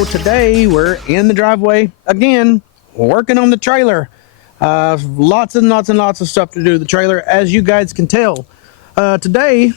So today we're in the driveway again, working on the trailer. Lots and lots and lots of stuff to do to the trailer, as you guys can tell. Today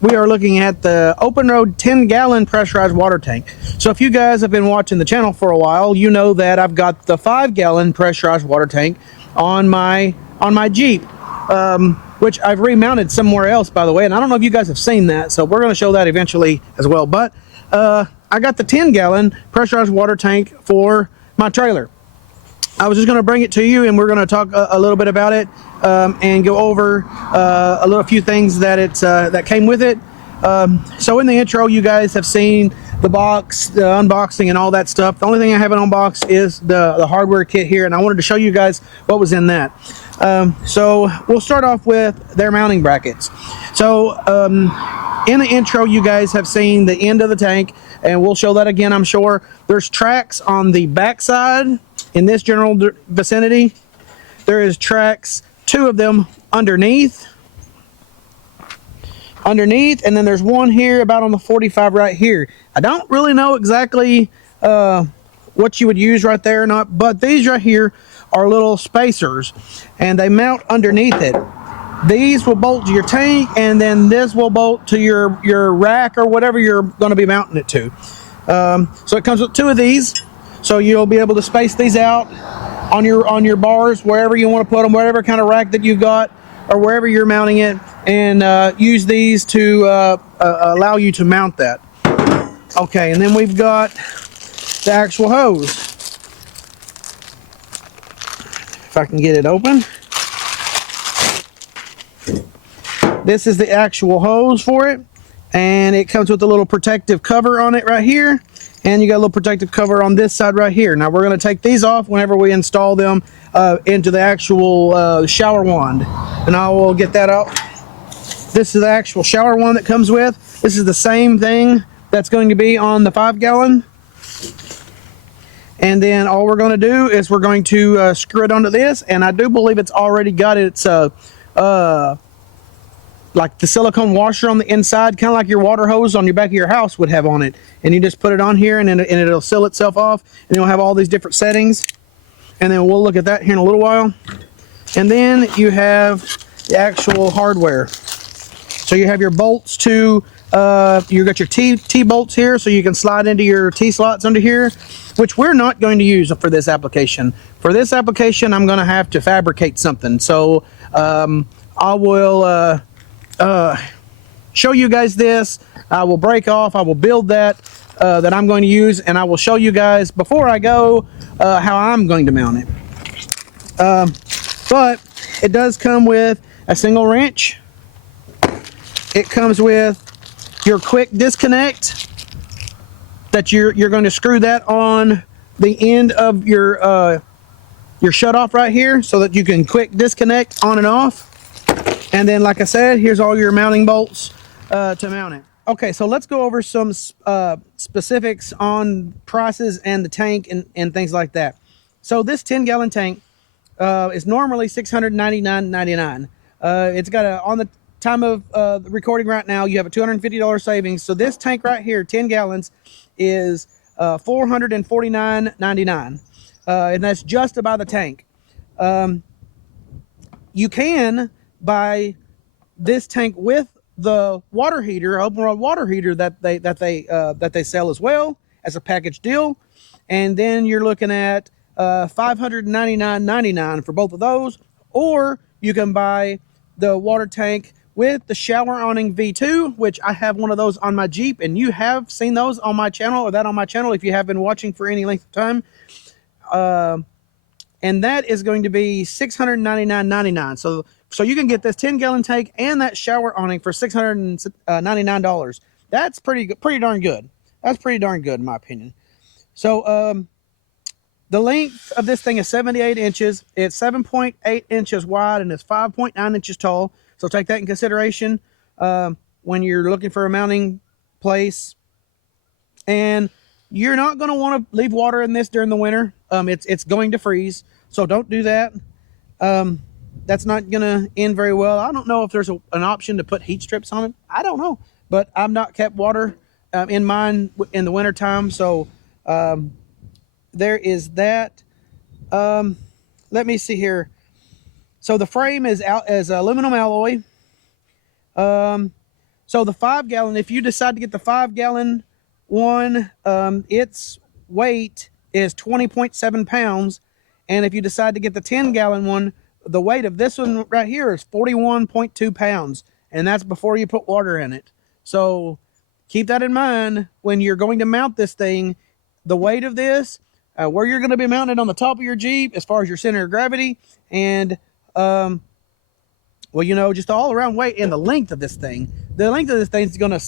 we are looking at the Openroad 10-gallon pressurized water tank. So if you guys have been watching the channel for a while, you know that I've got the 5-gallon pressurized water tank on my Jeep, which I've remounted somewhere else, by the way, and I don't know if you guys have seen that, so we're going to show that eventually as well. But I got the 10-gallon pressurized water tank for my trailer. I was just going to bring it to you, and we're going to talk a little bit about it and go over a few things that came with it. So in the intro, you guys have seen the box, the unboxing, and all that stuff. The only thing I haven't unboxed is the hardware kit here, and I wanted to show you guys what was in that. So we'll start off with their mounting brackets. So in the intro, you guys have seen the end of the tank, and we'll show that again, I'm sure. There's tracks on the back side in this general vicinity. There is tracks, 2 of them underneath, and then there's one here about on the 45 right here. I don't really know exactly what you would use right there or not, but these right here are little spacers, and they mount underneath it. These will bolt to your tank, and then this will bolt to your rack or whatever you're going to be mounting it to. So it comes with 2 of these, so you'll be able to space these out on your bars, wherever you want to put them, whatever kind of rack that you've got or wherever you're mounting it, and use these to allow you to mount that. Okay, and then we've got the actual hose. If I can get it open. This is the actual hose for it, and it comes with a little protective cover on it right here, and you got a little protective cover on this side right here. Now we're going to take these off whenever we install them into the actual shower wand, and I will get that out. This is the actual shower wand that comes with. This is the same thing that's going to be on the 5-gallon. And then all we're going to do is we're going to screw it onto this, and I do believe it's already got its like the silicone washer on the inside, kind of like your water hose on your back of your house would have on it. And you just put it on here, and then it'll seal itself off, and you'll have all these different settings. And then we'll look at that here in a little while. And then you have the actual hardware. So you have your bolts to, you got your T bolts here, so you can slide into your T slots under here, which we're not going to use for this application. For this application, I'm going to have to fabricate something. So I will show you guys this. I will break off, I will build that I'm going to use, and I will show you guys before I go how I'm going to mount it. But it does come with a single wrench. It comes with your quick disconnect that you're going to screw that on the end of your shut off right here, so that you can quick disconnect on and off. And then, like I said, here's all your mounting bolts to mount it. Okay, so let's go over some specifics on prices and the tank and things like that. So this 10-gallon tank is normally $699.99. It's got on the time of the recording right now, you have a $250 savings. So this tank right here, 10 gallons, is $449.99. And that's just to buy the tank. You can buy this tank with the water heater, Openroad water heater that they sell as well as a package deal, and then you're looking at $599.99 for both of those. Or you can buy the water tank with the shower awning V2, which I have one of those on my Jeep, and you have seen those on my channel, or that on my channel if you have been watching for any length of time. And that is going to be $699.99. So you can get this 10-gallon tank and that shower awning for $699. That's pretty darn good. That's pretty darn good in my opinion. So the length of this thing is 78 inches. It's 7.8 inches wide, and it's 5.9 inches tall. So take that in consideration when you're looking for a mounting place. And you're not going to want to leave water in this during the winter. It's going to freeze, so don't do that. That's not going to end very well. I don't know if there's an option to put heat strips on it. I don't know, but I've not kept water in mine in the winter time, so There is that. Let me see here. So the frame is out as aluminum alloy. So the 5 gallon, if you decide to get the 5 gallon one, its weight is 20.7 pounds. And if you decide to get the 10 gallon one, the weight of this one right here is 41.2 pounds. And that's before you put water in it. So keep that in mind when you're going to mount this thing. The weight of this, where you're going to be mounted on the top of your Jeep as far as your center of gravity, and well, you know, just the all around weight and the length of this thing. The length of this thing is going to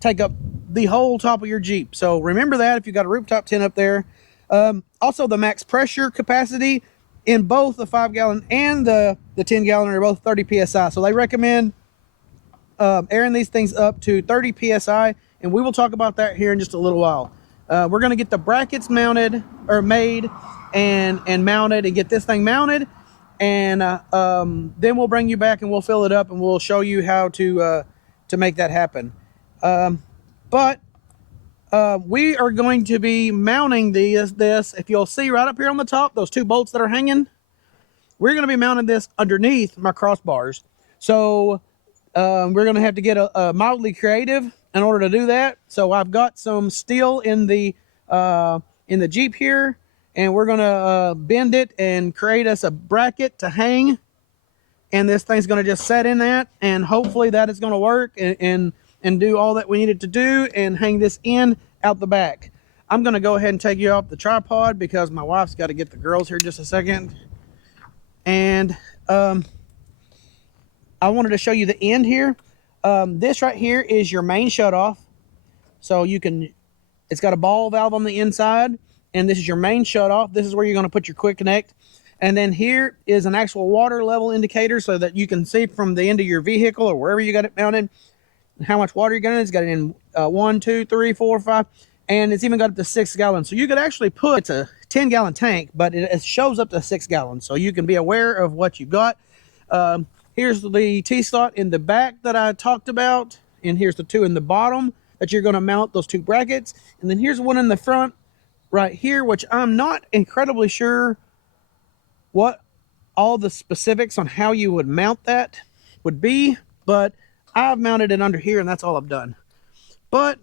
take up the whole top of your Jeep. So remember that if you got a rooftop tent up there. Also, the max pressure capacity in both the 5 gallon and the 10 gallon are both 30 psi. So they recommend airing these things up to 30 psi, and we will talk about that here in just a little while. We're going to get the brackets mounted or made and mounted and get this thing mounted. And then we'll bring you back and we'll fill it up and we'll show you how to make that happen. But we are going to be mounting this. If you'll see right up here on the top, those 2 bolts that are hanging, we're going to be mounting this underneath my crossbars. So we're going to have to get a mildly creative in order to do that. So I've got some steel in the Jeep here, and we're going to bend it and create us a bracket to hang. And this thing's going to just set in that, and hopefully that is going to work and do all that we need it to do and hang this in out the back. I'm going to go ahead and take you off the tripod because my wife's got to get the girls here just a second. And I wanted to show you the end here. This right here is your main shutoff. So you can, it's got a ball valve on the inside, and this is your main shutoff. This is where you're going to put your quick connect. And then here is an actual water level indicator so that you can see from the end of your vehicle or wherever you got it mounted how much water you're getting. It's got it in 1, 2, 3, 4, 5, and it's even got up to 6 gallons. So you could actually put, it's a 10 gallon tank, but it shows up to 6 gallons. So you can be aware of what you've got. Here's the T-slot in the back that I talked about, and here's the 2 in the bottom that you're going to mount those 2 brackets. And then here's one in the front right here, which I'm not incredibly sure what all the specifics on how you would mount that would be, but I've mounted it under here and that's all I've done. But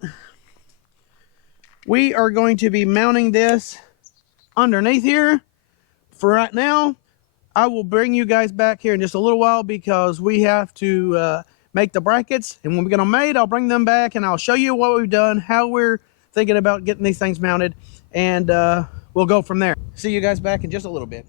we are going to be mounting this underneath here for right now. I will bring you guys back here in just a little while because we have to make the brackets, and when we get them made, I'll bring them back and I'll show you what we've done, how we're thinking about getting these things mounted, and we'll go from there. See you guys back in just a little bit.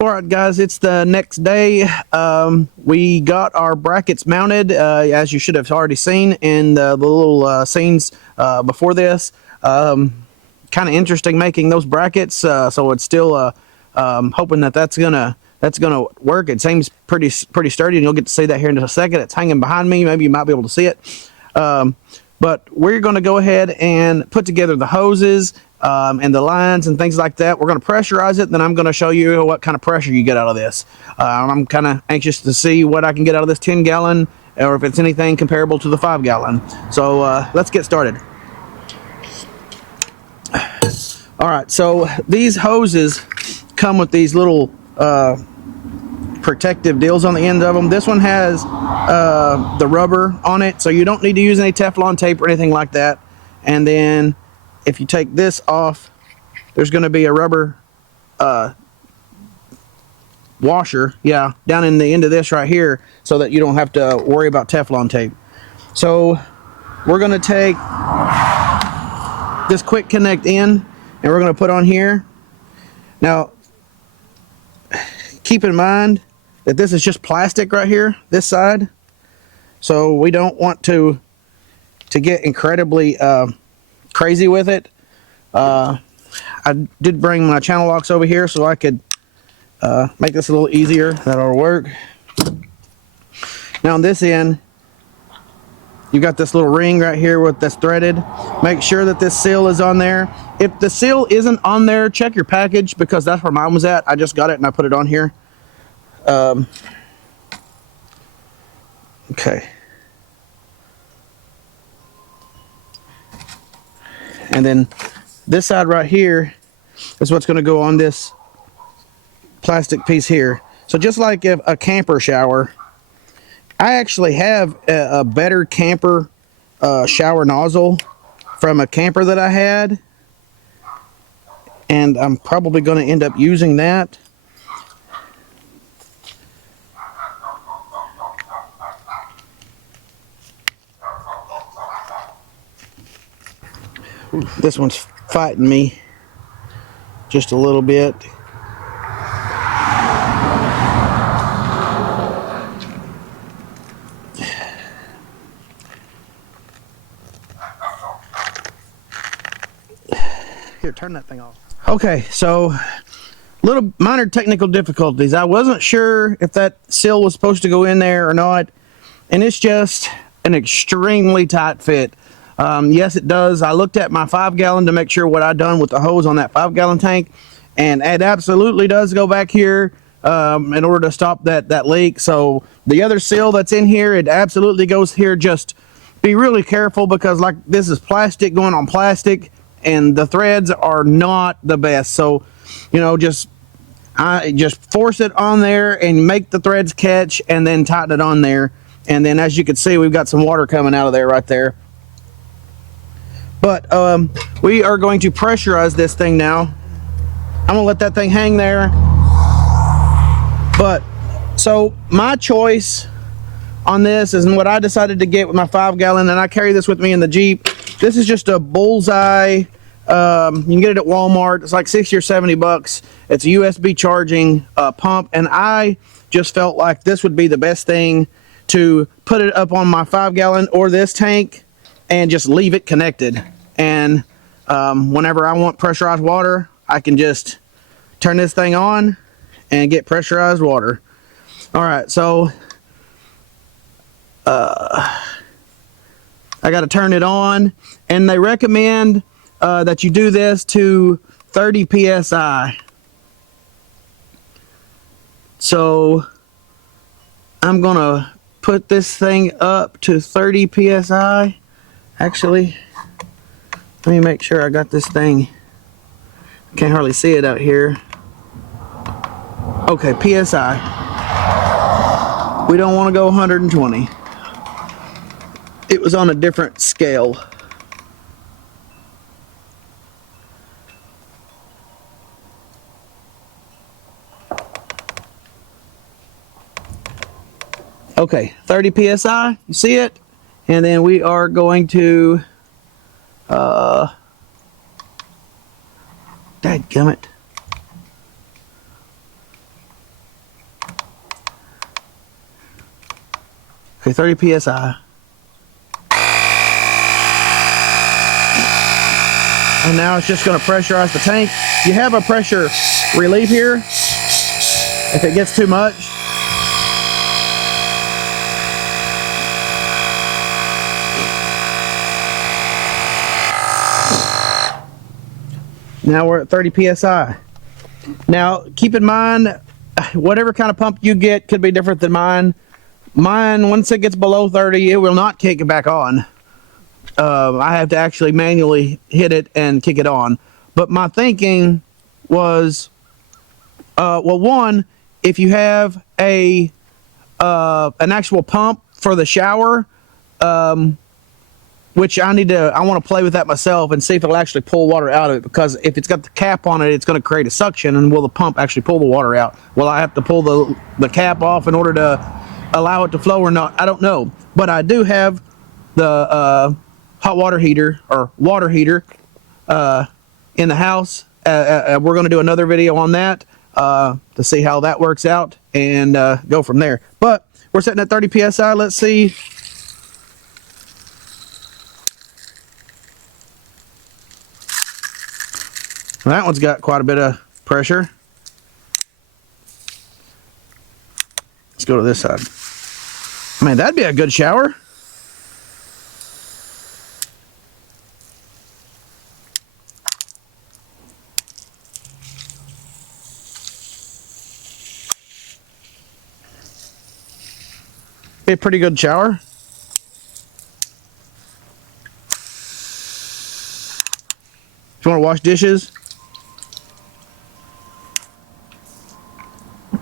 Alright guys, it's the next day. We got our brackets mounted, as you should have already seen in the little scenes before this. Kind of interesting making those brackets, so it's still hoping that that's gonna work. It seems pretty sturdy, and you'll get to see that here in just a second. It's hanging behind me. Maybe you might be able to see it. But we're going to go ahead and put together the hoses and the lines and things like that. We're going to pressurize it. Then I'm going to show you what kind of pressure you get out of this. I'm kind of anxious to see what I can get out of this 10 gallon or if it's anything comparable to the 5 gallon. So let's get started. All right, so these hoses come with these little protective deals on the end of them. This one has the rubber on it, so you don't need to use any Teflon tape or anything like that. And then if you take this off, there's going to be a rubber washer, yeah, down in the end of this right here, so that you don't have to worry about Teflon tape. So we're going to take this quick connect in, and we're going to put on here. Now, keep in mind that this is just plastic right here, this side. So we don't want to get incredibly crazy with it. I did bring my channel locks over here so I could make this a little easier. That'll work. Now on this end, you got this little ring right here with that's threaded. Make sure that this seal is on there. If the seal isn't on there, check your package, because that's where mine was at. I just got it and I put it on here. Okay. And then this side right here is what's going to go on this plastic piece here. So just like if a camper shower, I actually have a better camper shower nozzle from a camper that I had, and I'm probably going to end up using that. This one's fighting me just a little bit. Here, turn that thing off. Okay, so little minor technical difficulties. I wasn't sure if that seal was supposed to go in there or not, and it's just an extremely tight fit. Yes, it does. I looked at my 5-gallon to make sure what I'd done with the hose on that 5-gallon tank, and it absolutely does go back here in order to stop that leak. So the other seal that's in here, it absolutely goes here. Just be really careful, because like this is plastic going on plastic, and the threads are not the best. So, you know, just force it on there and make the threads catch, and then tighten it on there. And then as you can see, we've got some water coming out of there right there. But we are going to pressurize this thing now. I'm gonna let that thing hang there. But so my choice on this is what I decided to get with my 5-gallon, and I carry this with me in the Jeep. This is just a Bullseye. You can get it at Walmart. It's like 60 or 70 bucks. It's a USB charging pump, and I just felt like this would be the best thing to put it up on my 5-gallon or this tank and just leave it connected. And whenever I want pressurized water, I can just turn this thing on and get pressurized water. All right, so I got to turn it on, and they recommend that you do this to 30 psi. So I'm gonna put this thing up to 30 psi. Actually, let me make sure I got this thing. Can't hardly see it out here. Okay, psi. We don't want to go 120. It was on a different scale. Okay, 30 psi, you see it? And then we are going to, dadgummit. Okay, 30 psi. And now it's just going to pressurize the tank. You have a pressure relief here if it gets too much. Now we're at 30 psi. Now keep in mind, whatever kind of pump you get could be different than mine. Mine, once it gets below 30, it will not kick it back on. I have to actually manually hit it and kick it on. But my thinking was, well, one, if you have an actual pump for the shower, which I want to play with that myself and see if it'll actually pull water out of it, because if it's got the cap on it, it's going to create a suction, and will the pump actually pull the water out? Will I have to pull the cap off in order to allow it to flow or not? I don't know, but I do have the hot water heater or water heater in the house. We're going to do another video on that to see how that works out and go from there. But we're setting at 30 psi. Let's see. That one's got quite a bit of pressure. Let's go to this side. Man, that'd be a good shower. Be a pretty good shower. If you want to wash dishes.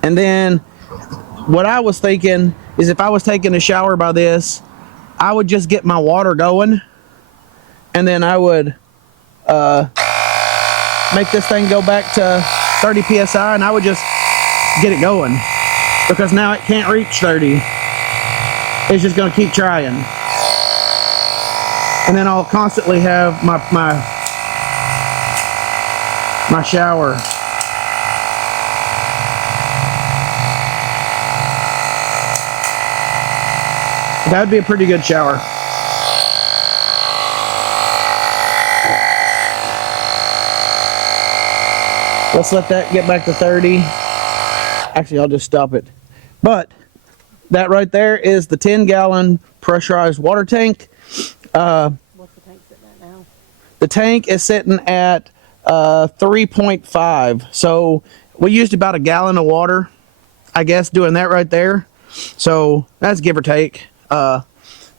And then what I was thinking is, if I was taking a shower by this, I would just get my water going, and then I would make this thing go back to 30 psi, and I would just get it going, because now it can't reach 30. It's just going to keep trying, and then I'll constantly have my shower. That would be a pretty good shower. Let's let that get back to 30. Actually, I'll just stop it. But that right there is the 10-gallon pressurized water tank. What's the tank sitting at now? The tank is sitting at 3.5. So we used about a gallon of water, I guess, doing that right there. So that's give or take.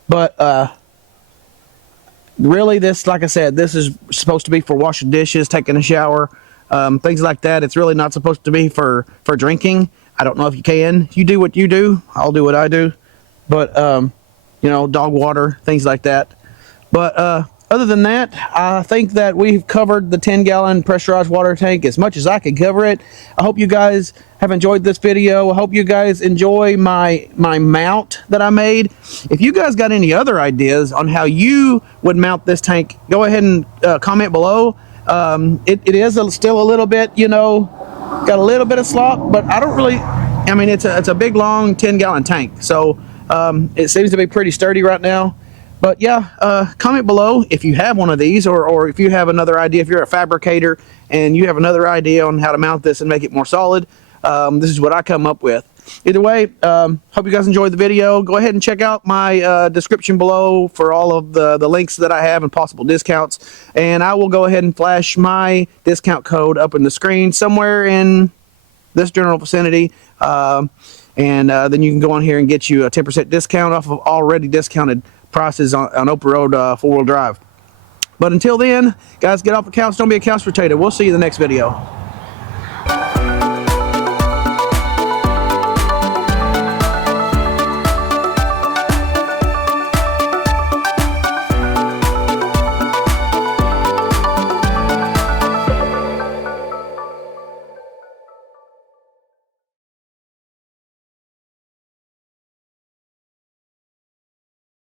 But really, this, like I said, this is supposed to be for washing dishes, taking a shower, things like that. It's really not supposed to be for drinking. I don't know if you can. You do what you do. I'll do what I do. But, you know, dog water, things like that. But other than that, I think that we've covered the 10-gallon pressurized water tank as much as I could cover it. I hope you guys have enjoyed this video. I hope you guys enjoy my mount that I made. If you guys got any other ideas on how you would mount this tank, go ahead and comment below. It is still a little bit, you know, got a little bit of slop, but I don't really, I mean, it's a big, long 10-gallon tank. So it seems to be pretty sturdy right now. But yeah, comment below if you have one of these, or if you have another idea, if you're a fabricator and you have another idea on how to mount this and make it more solid. This is what I come up with. Either way, hope you guys enjoyed the video. Go ahead and check out my description below for all of the links that I have and possible discounts. And I will go ahead and flash my discount code up in the screen somewhere in this general vicinity. And then you can go on here and get you a 10% discount off of already discounted prices on Openroad 4-wheel drive. But until then, guys, get off the couch. Don't be a couch potato. We'll see you in the next video.